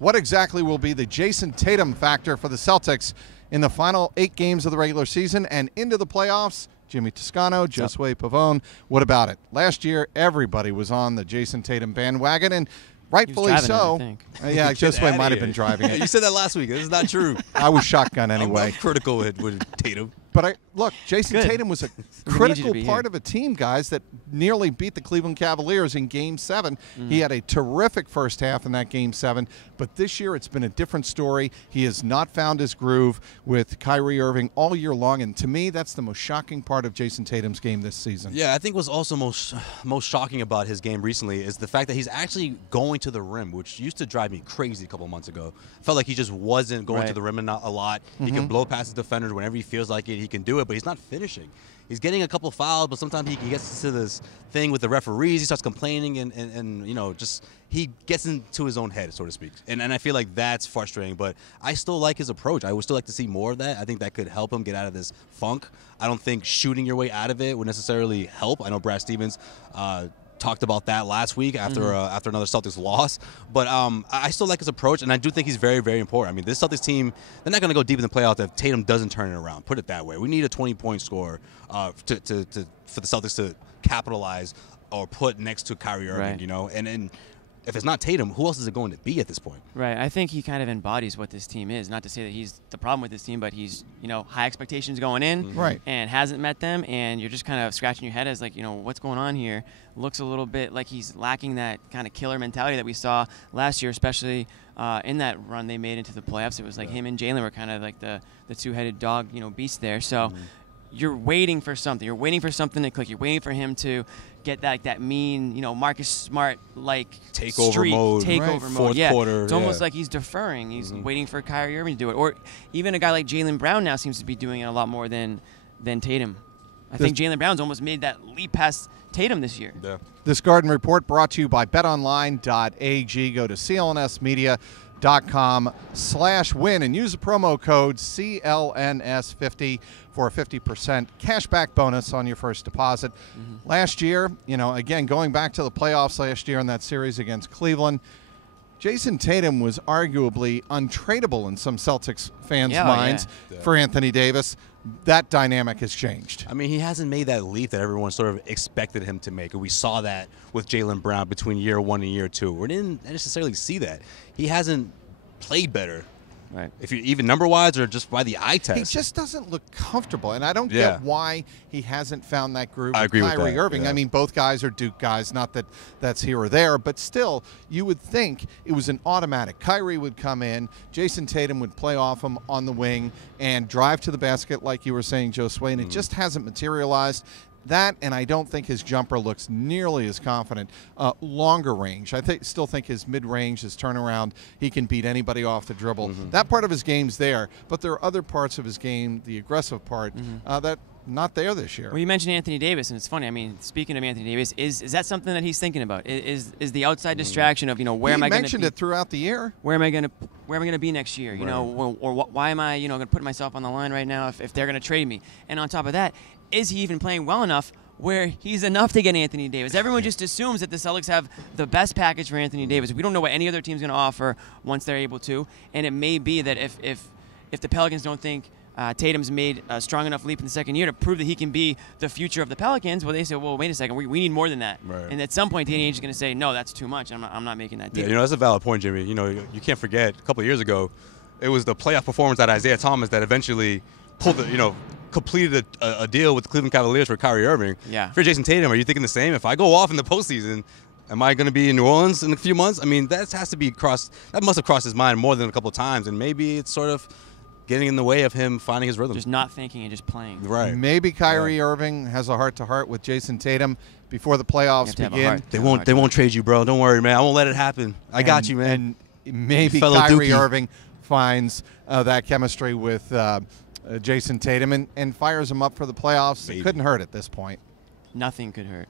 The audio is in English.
What exactly will be the Jayson Tatum factor for the Celtics in the final 8 games of the regular season and into the playoffs? Jimmy Toscano, Josue Pavone, what about it? Last year, everybody was on the Jayson Tatum bandwagon, and rightfully so. I think. Yeah, Josue might have been driving it. You said that last week. This is not true. I was shotgun anyway. I'm critical with Tatum. But look, Jayson Good. Tatum was a We need you to critical be part here. of a team, guys, that nearly beat the Cleveland Cavaliers in Game 7. He had a terrific first half in that Game 7, but this year it's been a different story. He has not found his groove with Kyrie Irving all year long, and to me, that's the most shocking part of Jayson Tatum's game this season. Yeah, I think what's also most shocking about his game recently is the fact that he's actually going to the rim, which used to drive me crazy a couple months ago. Felt like he just wasn't going to the rim a lot. He can blow past his defenders whenever he feels like it. He can do it, but he's not finishing. He's getting a couple fouls, but sometimes he gets into this thing with the referees. He starts complaining, and you know, just he gets into his own head, so to speak. And I feel like that's frustrating, but I still like his approach. I would still like to see more of that. I think that could help him get out of this funk. I don't think shooting your way out of it would necessarily help. I know Brad Stevens talked about that last week after another Celtics loss. But I still like his approach, and I do think he's very, very important. I mean, this Celtics team, they're not going to go deep in the playoffs if Tatum doesn't turn it around. Put it that way. We need a 20-point score for the Celtics to capitalize or put next to Kyrie Irving, you know. And if it's not Tatum, who else is it going to be at this point? Right. I think he kind of embodies what this team is. Not to say that he's the problem with this team, but he's, you know, high expectations going in and hasn't met them, and you're just kind of scratching your head as like, you know, what's going on here? Looks a little bit like he's lacking that kind of killer mentality that we saw last year, especially in that run they made into the playoffs. It was like him and Jalen were kind of like the two-headed dog, you know, beast there. So you're waiting for something. You're waiting for something to click. You're waiting for him to get that mean, you know, Marcus Smart-like takeover mode. Fourth quarter. It's almost like he's deferring. He's waiting for Kyrie Irving to do it. Or even a guy like Jaylen Brown now seems to be doing it a lot more than Tatum. I think Jaylen Brown's almost made that leap past Tatum this year. Yeah. This Garden Report brought to you by betonline.ag. Go to clnsmedia.com/win and use the promo code CLNS50 for a 50% cashback bonus on your first deposit. Last year, you know, again, going back to the playoffs last year in that series against Cleveland, Jayson Tatum was arguably untradeable in some Celtics fans' minds for Anthony Davis. That dynamic has changed. I mean, he hasn't made that leap that everyone sort of expected him to make. And we saw that with Jaylen Brown between year 1 and year 2. We didn't necessarily see that. He hasn't played better. Right. If you even number-wise or just by the eye test. He just doesn't look comfortable, and I don't get why he hasn't found that groove I with agree with Kyrie that, Irving. yeah. I mean, both guys are Duke guys, not that that's here or there, but still, you would think it was an automatic. Kyrie would come in, Jayson Tatum would play off him on the wing and drive to the basket like you were saying, Josue, and it just hasn't materialized. That, and I don't think his jumper looks nearly as confident. Longer range. I still think his mid-range, his turnaround, he can beat anybody off the dribble. That part of his game's there, but there are other parts of his game, the aggressive part, that not there this year. Well, you mentioned Anthony Davis, and it's funny. I mean, speaking of Anthony Davis, is that something that he's thinking about? Is the outside distraction of, you know, where am I going to be? He mentioned it throughout the year. Where am I going to be next year? You know, or why am I, you know, going to put myself on the line right now if they're going to trade me? And on top of that, is he even playing well enough where he's enough to get Anthony Davis? Everyone just assumes that the Celtics have the best package for Anthony Davis. We don't know what any other team's going to offer once they're able to, and it may be that if the Pelicans don't think Tatum's made a strong enough leap in the second year to prove that he can be the future of the Pelicans, well, they say, well, wait a second, we need more than that. Right. And at some point, Danny Ainge is going to say, no, that's too much. I'm not making that deal. Yeah, you know, that's a valid point, Jimmy. You know, you can't forget a couple of years ago, it was the playoff performance at Isaiah Thomas that eventually pulled the, you know, completed a deal with the Cleveland Cavaliers for Kyrie Irving. Yeah. For Jayson Tatum, are you thinking the same? If I go off in the postseason, am I going to be in New Orleans in a few months? I mean, that has to be that must have crossed his mind more than a couple of times, and maybe it's sort of getting in the way of him finding his rhythm. Just not thinking and just playing. Right. Maybe Kyrie Irving has a heart-to-heart with Jayson Tatum before the playoffs begin. They won't trade you, bro. Don't worry, man. I won't let it happen. I got you, man. And maybe Fellow Kyrie Dookie. Irving finds that chemistry with Jayson Tatum and fires him up for the playoffs. Maybe. It couldn't hurt at this point. Nothing could hurt.